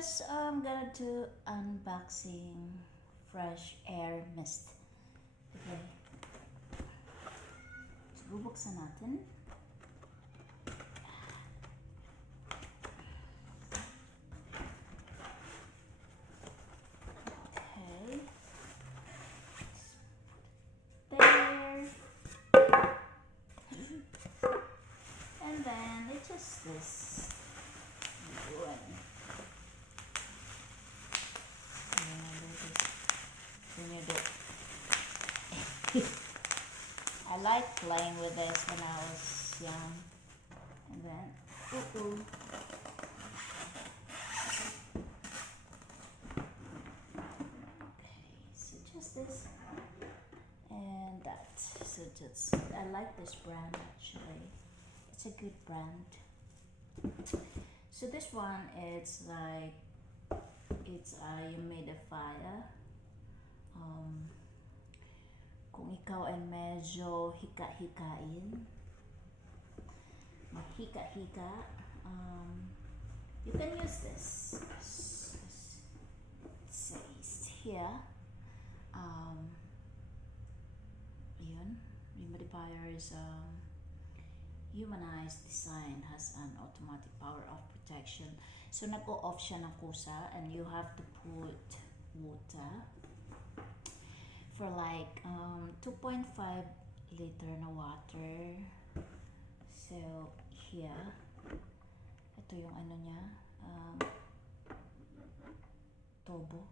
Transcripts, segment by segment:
First, I'm gonna do unboxing fresh air mist. Okay. So, bubuksan natin. Okay. There. And then it's just this one. I like playing with this when I was young. And then, okay, so just this and that. So just, I like this brand actually. It's a good brand. So this one, it's like, it's a humidifier. Kung ikaw ay medyo hika-hikain, mahika-hika, you can use this. It says here, yun, humidifier is humanized design, has an automatic power of protection. So nag-o-off siya ng kusa and you have to put water for like 2.5 liter na water. So here, ito yung ano niya, tubo.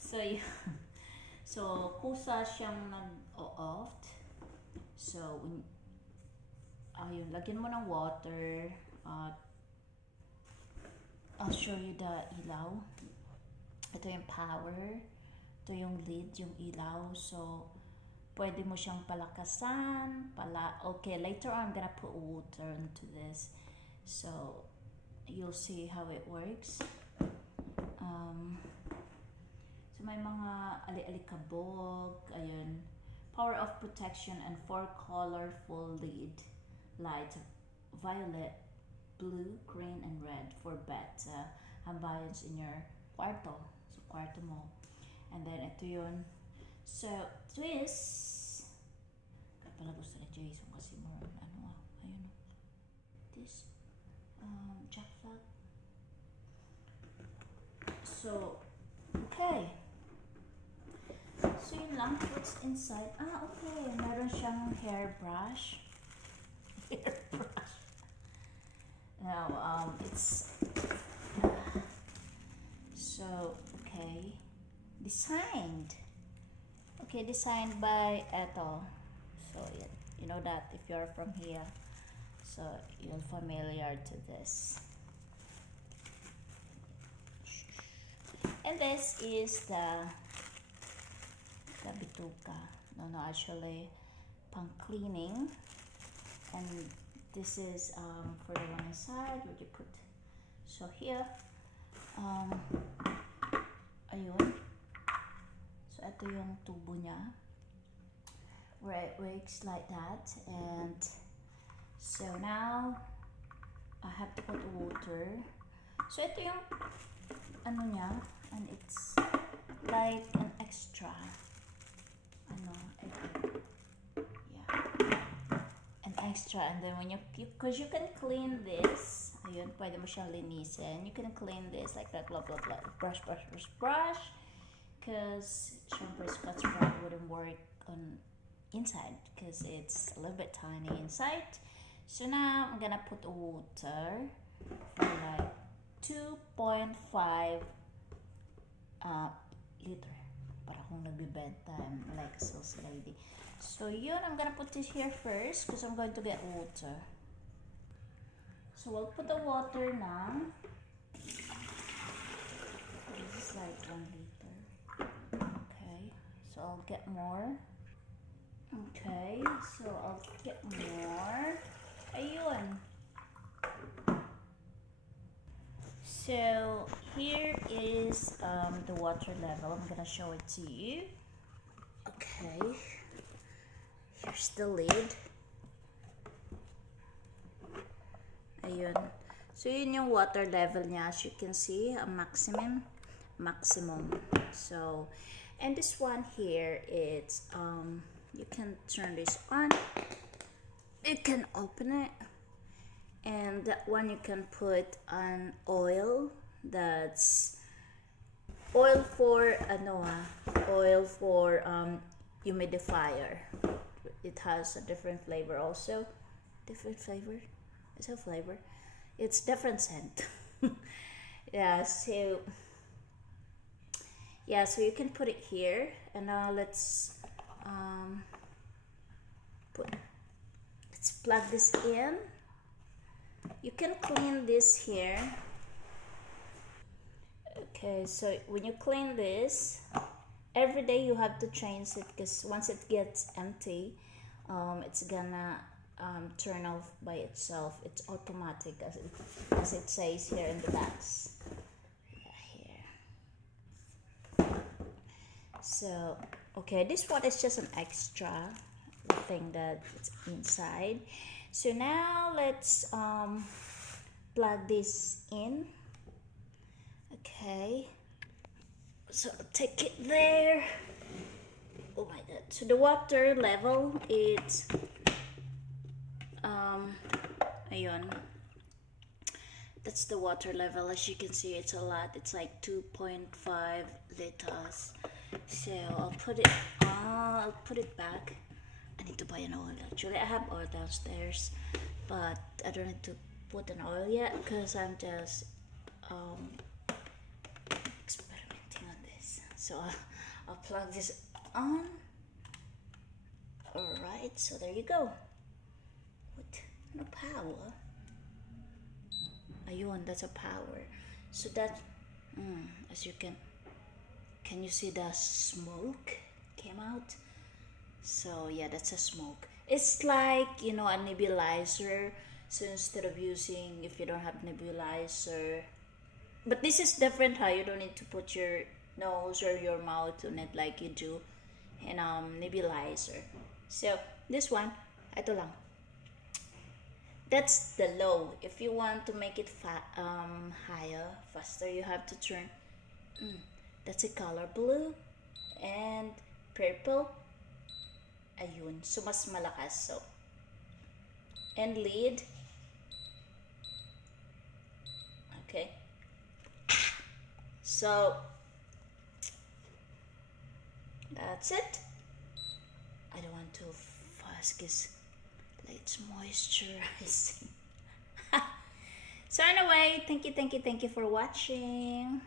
So yun. So kusa siyang nag-off. So ayun, lagyan mo ng water. I'll show you the ilaw. Ito yung power. Ito yung lid, yung ilaw. So, pwede mo siyang palakasan. Okay, later on, I'm gonna put water into this. So, you'll see how it works. So, may mga ali-alikabog. Ayun. Power of protection and 4 colorful lid lights. Violet, blue, green, and red for better ambience in your kwarto. So, kwarto mo. And then, ito yun. So, twist. Kaya pala gusto ni Jason kasi more, ayun. This, jack flag. So, okay. So, yun lang. What's inside? Okay. Meron siyang hairbrush. Hairbrush. Now, it's, so, okay. Designed by Eto. So you know that if you're from here, so you're familiar to this. And this is the bituka. No, actually, pang cleaning. And this is for the one inside. Where you put? So here, ayun. Ito yung tubo niya where it works like that. And so now I have to put water. So ito yung ano niya, and it's like an extra an extra. And then when you because you can clean this, ayun, pwede mo siyang linisin. You can clean this like that, blah blah blah, brush because shampoo Scotch Brite wouldn't work on inside because it's a little bit tiny inside. So now I'm gonna put water for like 2.5 liter. Para kung nagbibenta, I'm like a sales lady. So yun, I'm gonna put this here first because I'm going to get water. So we'll put the water now. This is like 1 liter. So I'll get more. Okay, so I'll get more. Ayun. So here is the water level. I'm gonna show it to you. Okay. Here's the lid. Ayun. So yun yung water level niya. As you can see, a maximum. So, and this one here, it's you can turn this on. You can open it, and that one you can put an oil. That's oil for humidifier. It has a different flavor also. Different flavor? It's a flavor. It's different scent. Yeah, so you can put it here, and now let's plug this in. You can clean this here. Okay, so when you clean this, every day you have to change it, because once it gets empty, it's gonna turn off by itself. It's automatic, as it says here in the box. Yeah, here. So, okay, this one is just an extra thing that it's inside. So now let's plug this in. Okay, so take it there. Oh my god. So the water level is ayun, that's the water level. As you can see, it's a lot. It's like 2.5 liters. So I'll put it back. I need to buy an oil. Actually, I have oil downstairs, but I don't need to put an oil yet, because I'm just experimenting on this. So I'll plug this on. Alright, so there you go. What? No power? Ayun, that's a power. So that, as you can you see the smoke came out? So yeah, that's a smoke. It's like, a nebulizer. So instead of using, if you don't have nebulizer, but this is different, how you don't need to put your nose or your mouth on it like you do in nebulizer. So this one, ito lang. That's the low. If you want to make it higher, faster, you have to turn. That's a color blue and purple. Ayun. So mas malakas. So, and lead. Okay. So that's it. I don't want to fast because it's moisturizing. So anyway, thank you for watching.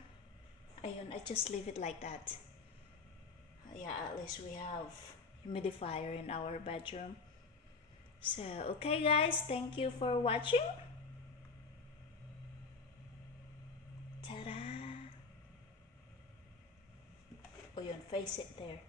Ayun, I just leave it like that. Yeah, at least we have humidifier in our bedroom. So, okay guys, thank you for watching. Ta-da! Oh, yun, face it there.